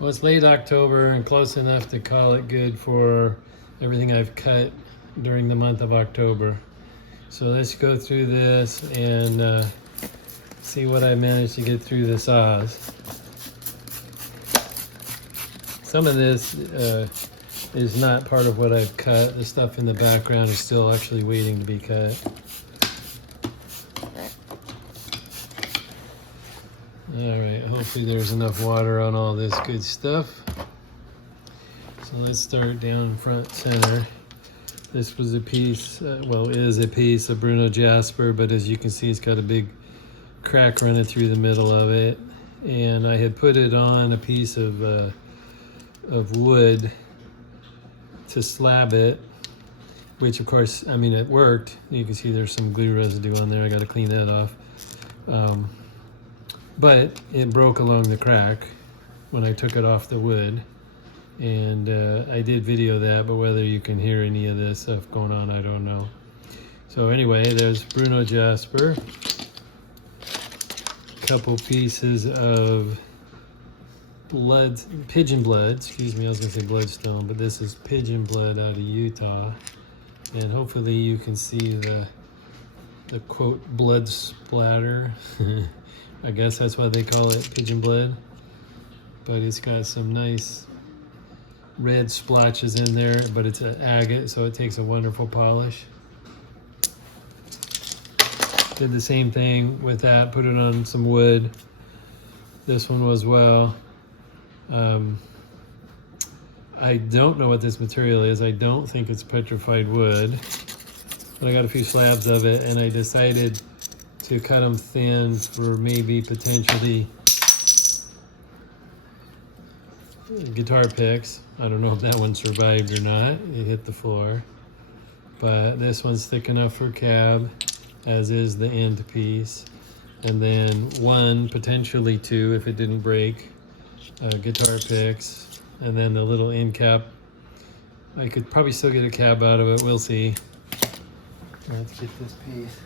Well, it's late October and close enough to call it good for everything I've cut during the month of October. So let's go through this and see what I managed to get through the saws. Some of this is not part of what I've cut. The stuff in the background is still actually waiting to be cut. Alright, hopefully there's enough water on all this good stuff. So let's start down front center. This was a piece, is a piece of Bruno Jasper, but as you can see, it's got a big crack running through the middle of it. And I had put it on a piece of wood to slab it, which of course, I mean, it worked. You can see there's some glue residue on there. I got to clean that off. But it broke along the crack when I took it off the wood. And I did video that, but whether you can hear any of this stuff going on, I don't know. So anyway, there's Bruno Jasper. A couple pieces of pigeon blood, excuse me, I was gonna say bloodstone, but this is pigeon blood out of Utah. And hopefully you can see the quote blood splatter. I guess that's why they call it pigeon blood. But it's got some nice red splotches in there, but it's an agate, so it takes a wonderful polish. Did the same thing with that, put it on some wood. This one was well. I don't know what this material is. I don't think it's petrified wood, but I got a few slabs of it, and I decided to cut them thin for maybe potentially guitar picks. I don't know if that one survived or not. It hit the floor. But this one's thick enough for cab, as is the end piece. And then one, potentially two, if it didn't break, guitar picks. And then the little end cap. I could probably still get a cab out of it. We'll see. Let's get this piece.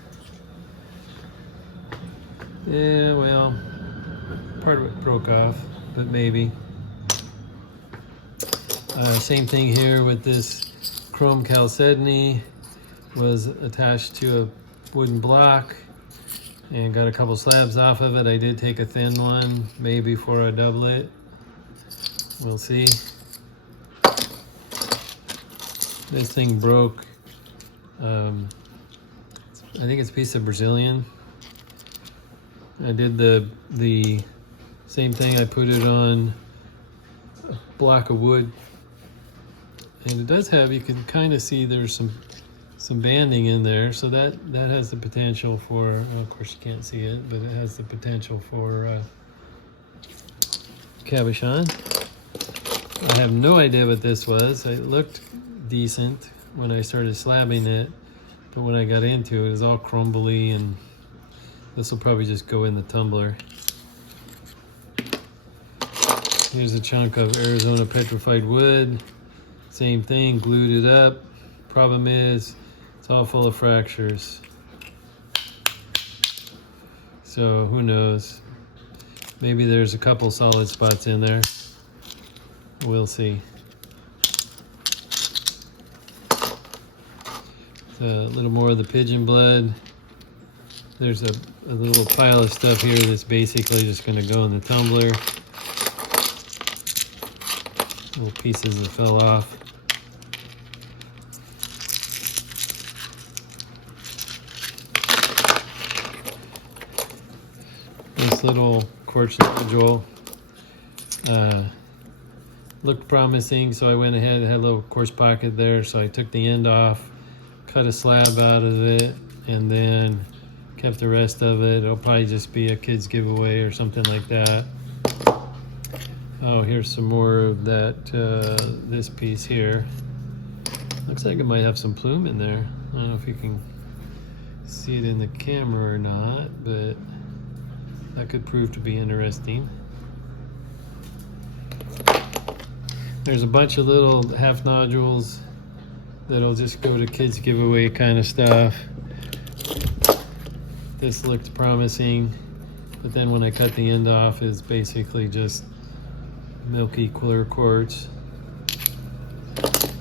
Yeah, well, part of it broke off, but maybe. Same thing here with this chrome chalcedony. Was attached to a wooden block and got a couple slabs off of it. I did take a thin one, maybe for a doublet. We'll see. This thing broke. I think it's a piece of Brazilian. I did the same thing. I put it on a block of wood, and it does have, you can kind of see there's some banding in there, so that has the potential for, well, of course you can't see it, but it has the potential for cabochon. I have no idea what this was. It looked decent when I started slabbing it, but when I got into it, it was all crumbly, and this will probably just go in the tumbler. Here's a chunk of Arizona petrified wood. Same thing, glued it up. Problem is, it's all full of fractures. So who knows? Maybe there's a couple solid spots in there. We'll see. So a little more of the pigeon blood. There's a little pile of stuff here that's basically just going to go in the tumbler. Little pieces that fell off. This little quartz nodule looked promising, so I went ahead and had a little quartz pocket there, so I took the end off, cut a slab out of it, and then kept the rest of it. It'll probably just be a kid's giveaway or something like that. Oh, here's some more of that, this piece here. Looks like it might have some plume in there. I don't know if you can see it in the camera or not, but that could prove to be interesting. There's a bunch of little half nodules that'll just go to kids giveaway kind of stuff. This looked promising, but then when I cut the end off, it's basically just milky clear quartz.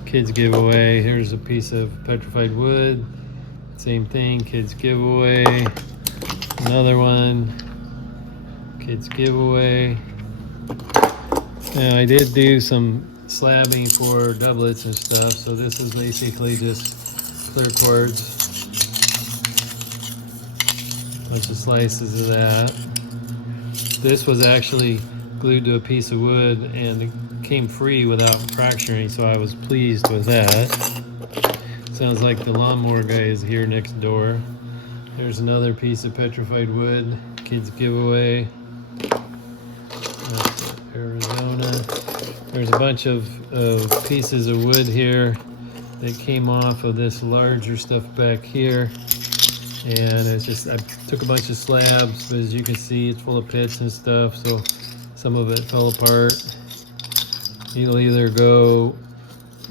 Kids giveaway. Here's a piece of petrified wood. Same thing, kids giveaway. Another one, kids giveaway. Now I did do some slabbing for doublets and stuff, so this is basically just clear quartz. Bunch of slices of that. This was actually glued to a piece of wood and it came free without fracturing, so I was pleased with that. Sounds like the lawnmower guy is here next door. There's another piece of petrified wood, kids giveaway. That's Arizona. There's a bunch of pieces of wood here that came off of this larger stuff back here. And it's just, I took a bunch of slabs, but as you can see, it's full of pits and stuff, so some of it fell apart. You'll either go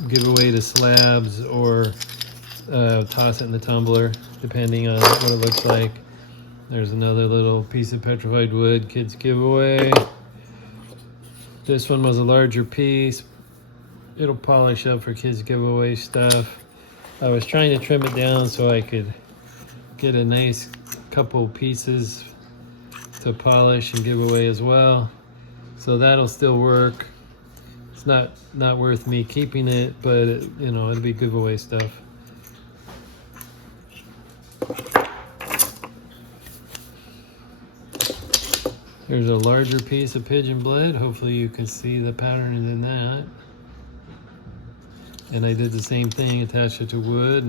give away the slabs or toss it in the tumbler, depending on what it looks like. There's another little piece of petrified wood, kids giveaway. This one was a larger piece. It'll polish up for kids giveaway stuff. I was trying to trim it down so I could get a nice couple pieces to polish and give away as well. So that'll still work. It's not worth me keeping it, but it'll be giveaway stuff. There's a larger piece of pigeon blood. Hopefully you can see the pattern in that. And I did the same thing, attached it to wood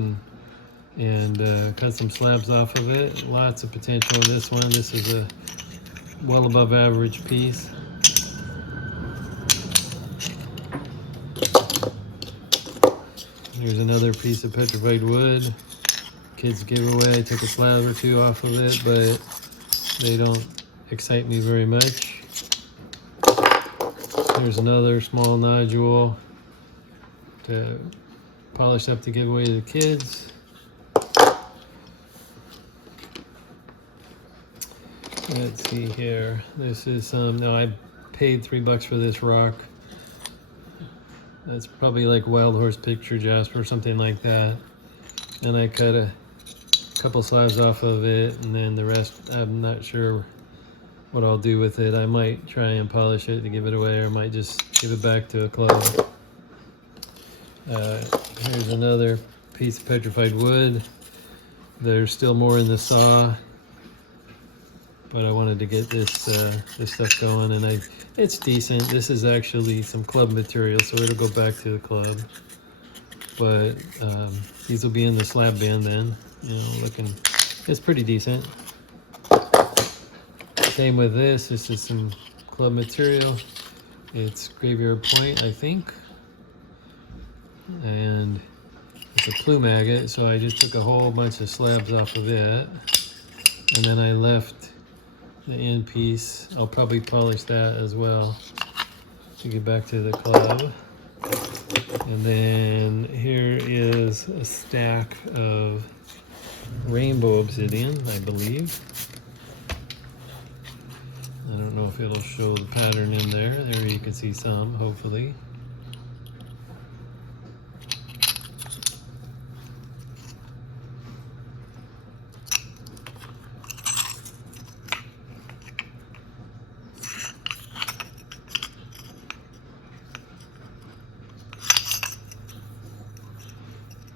and cut some slabs off of it. Lots of potential in this one. This is a well above average piece. Here's another piece of petrified wood. Kids giveaway. I took a slab or two off of it, but they don't excite me very much. There's another small nodule to polish up to give away to the kids. Let's see here. This is now I paid $3 for this rock. That's probably like Wild Horse Picture Jasper or something like that. And I cut a couple slabs off of it, and then the rest I'm not sure what I'll do with it. I might try and polish it to give it away, or I might just give it back to a club. Here's another piece of petrified wood. There's still more in the saw, but I wanted to get this stuff going, and it's decent. This is actually some club material, so it'll go back to the club. But these will be in the slab band then. It's pretty decent. Same with this. This is some club material. It's Graveyard Point, I think. And it's a plume agate, so I just took a whole bunch of slabs off of it. And then I left the end piece. I'll probably polish that as well to get back to the club. And then here is a stack of rainbow obsidian, I believe. I don't know if it'll show the pattern in there. There you can see some, hopefully.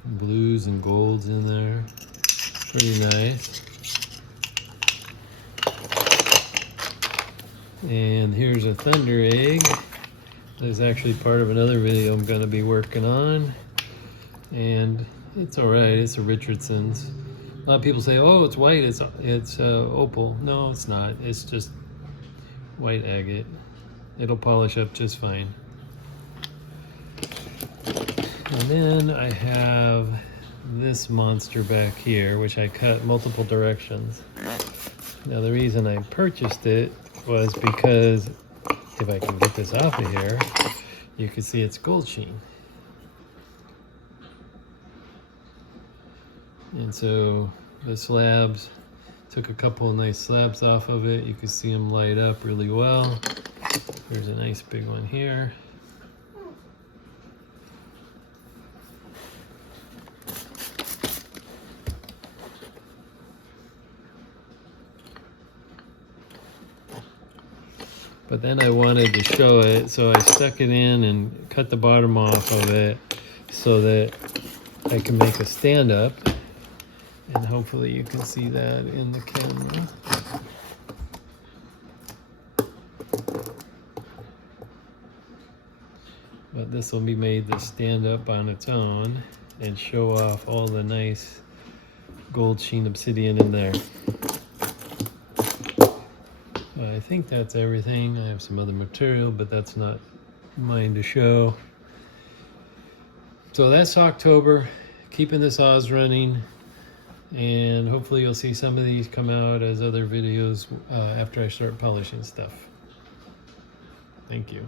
Blues and golds in there. Pretty nice. And here's a thunder egg. That's actually part of another video I'm going to be working on. And it's alright. It's a Richardson's. A lot of people say, oh, it's white. It's opal. No, it's not. It's just white agate. It'll polish up just fine. And then I have this monster back here, which I cut multiple directions. Now the reason I purchased it was because if I can get this off of here, you can see it's gold sheen. And so the slabs, took a couple of nice slabs off of it. You can see them light up really well. There's a nice big one here. But then I wanted to show it, so I stuck it in and cut the bottom off of it so that I can make a stand-up. And hopefully you can see that in the camera. But this will be made to stand up on its own and show off all the nice gold sheen obsidian in there. I think that's everything. I have some other material, but that's not mine to show. So that's October, keeping this Oz running, and hopefully you'll see some of these come out as other videos after I start polishing stuff. Thank you.